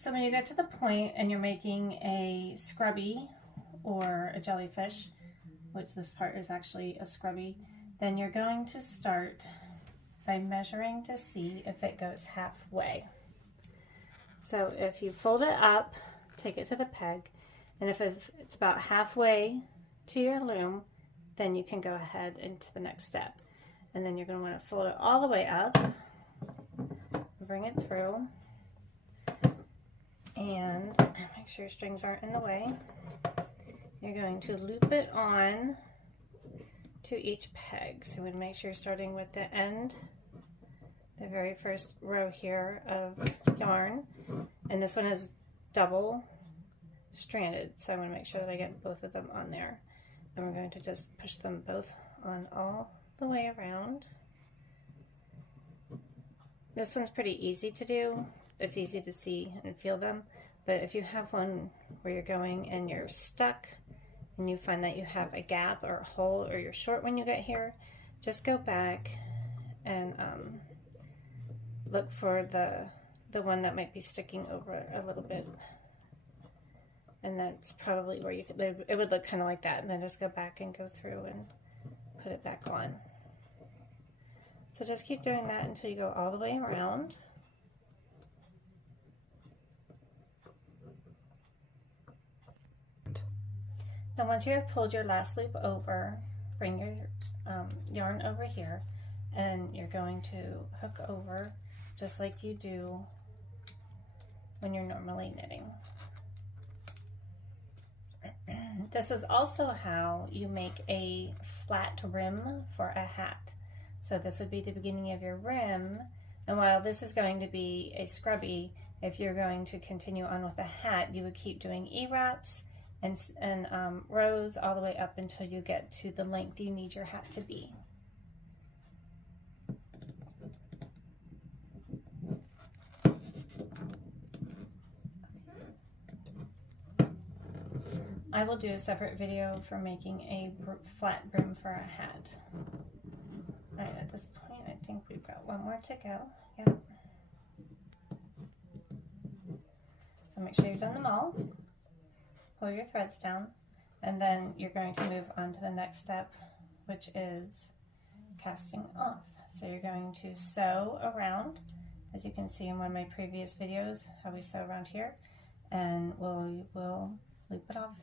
So when you get to the point and you're making a scrubby or a jellyfish, which this part is actually a scrubby, then you're going to start by measuring to see if it goes halfway. So if you fold it up, take it to the peg, and if it's about halfway to your loom, then you can go ahead into the next step. And then you're going to want to fold it all the way up, bring it through, and make sure your strings aren't in the way. You're going to loop it on to each peg. So we make sure you're starting with the end, the very first row here of yarn. And this one is double stranded, so I want to make sure that I get both of them on there. And we're going to just push them both on all the way around. This one's pretty easy to do. It's easy to see and feel them, but if you have one where you're going and you're stuck and you find that you have a gap or a hole or you're short when you get here, just go back and look for the one that might be sticking over a little bit, and that's probably where you could, it would look kind of like that, and then just go back and go through and put it back on. So just keep doing that until you go all the way around. Now once you have pulled your last loop over, bring your yarn over here, and you're going to hook over just like you do when you're normally knitting. This is also how you make a flat rim for a hat. So this would be the beginning of your rim, and while this is going to be a scrubby, if you're going to continue on with a hat, you would keep doing E-wraps and rows all the way up until you get to the length you need your hat to be. I will do a separate video for making a flat brim for a hat. Right, at this point, I think we've got one more to go. Yep. So make sure you've done them all. Pull your threads down, and then you're going to move on to the next step, which is casting off. So you're going to sew around, as you can see in one of my previous videos, how we sew around here, and we'll loop it off.